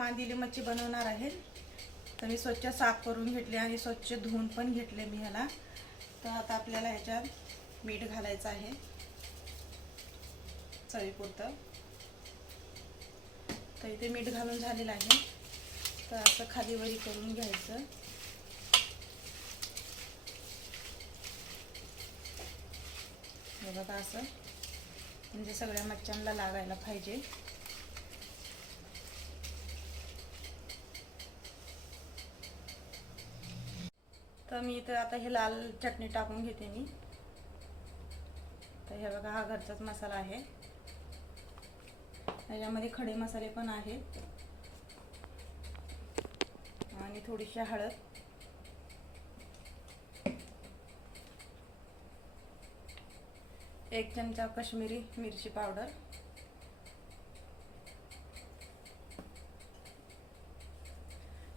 मांदेली मच्छी बनवणार आहे। तर मी स्वच्छ साफ करून घेतले आणि स्वच्छ धुवून पण घेतले मी ह्याला। तर आता आपल्याला ह्याच्यात मीठ घालायचं आहे चवीपुरतं। तर इथे मीठ घालून झालेलं आहे। तर असं खाली वरी करून घ्यायचं। हे बघा असं, म्हणजे सगळ्या मच्छ्यांना लागायला पाहिजे। तर मी इथे आता हे लाल चटणी टाकून घेते मी। तर हे बघा हा घरचाच मसाला आहे। याच्यामध्ये खडे मसाले पण आहेत आणि थोडीशी हळद, एक चमचा काश्मीरी मिरची पावडर,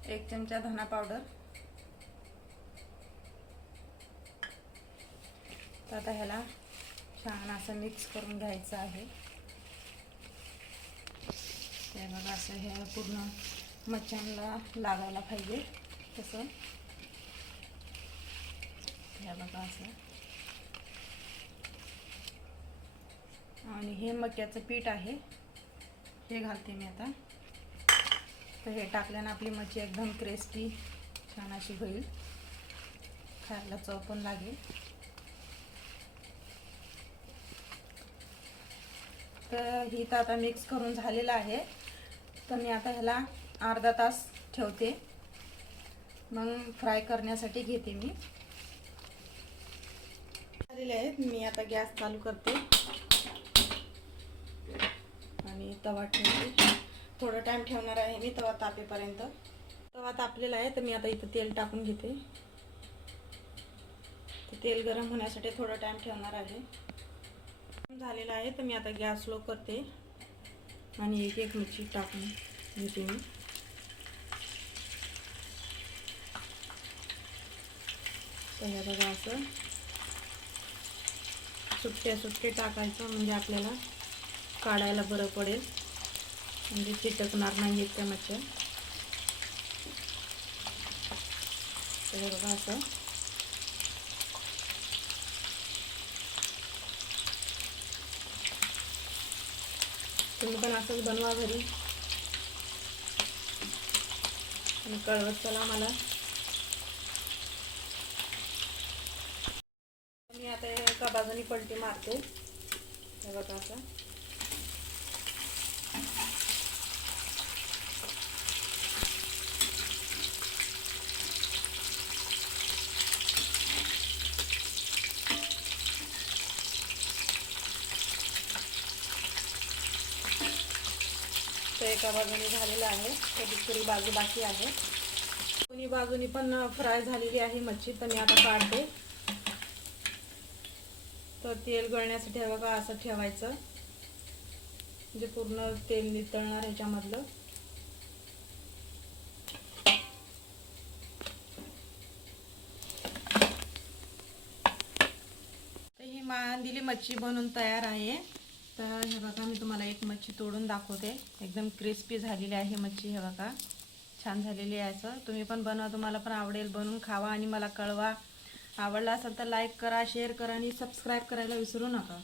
एक चमचा धना पावडर। तर आता ह्याला छान असं मिक्स करून घ्यायचं आहे। ते बघा असं हे पूर्ण मच्छ्यांना लागायला पाहिजे तसं। हे बघा असं, आणि हे मक्याचं पीठ आहे हे घालते मी आता। तर हे टाकल्याने आपली मच्छी एकदम क्रिस्पी छान अशी होईल, खायला चव पण लागेल। तर ही तर आता मिक्स करून झालेलं आहे। तर मी आता ह्याला अर्धा तास ठेवते, मग फ्राय करण्यासाठी घेते मी। झालेले आहेत, मी आता गॅस चालू करते आणि तवा ठेवते। थोडा टाइम ठेवणार आहे मी तवा तापेपर्यंत। तवा तापलेला आहे, तर मी आता इथं तेल टाकून घेते। तर तेल गरम होण्यासाठी थोडा टाइम ठेवणार आहे। झालेला आहे, तर मी आता गॅस स्लो करते आणि एक एक मच्छी टाकून घेते मी। तर हे बघा असं सुट्टे सुट्टे टाकायचं, म्हणजे आपल्याला काढायला बरं पडेल, म्हणजे चिटकणार नाही त्या मच्छ्या। तर हे बघा असं तुम्ही पण असंच बनवा घरी आणि कळवत चला मला। मी आता एका बाजूने पलटी मारते। हे बघा असं तर एका बाजूने झालेलं आहे, तर दुसरी बाजू बाकी आहे। दोन्ही बाजूनी पण फ्राय झालेली आहे मच्छी। तर मी आता काढते। तर तेल गळण्यासाठी हे बघा असं ठेवायचं, म्हणजे पूर्ण तेल नितळणार ह्याच्यामधलं। तर ही मांदेली मच्छी बनवून तयार आहे। तर हे बघा मी तुम्हाला एक मच्छी तोडून दाखवते, एकदम क्रिस्पी झालेली आहे मच्छी। हे बघा छान झालेली आहे। असं तुम्ही पण बनवा, तुम्हाला पण आवडेल, बनवून खावा आणि मला कळवा। आवडला असेल तर लाईक करा, शेअर करा आणि सबस्क्राईब करायला विसरू नका।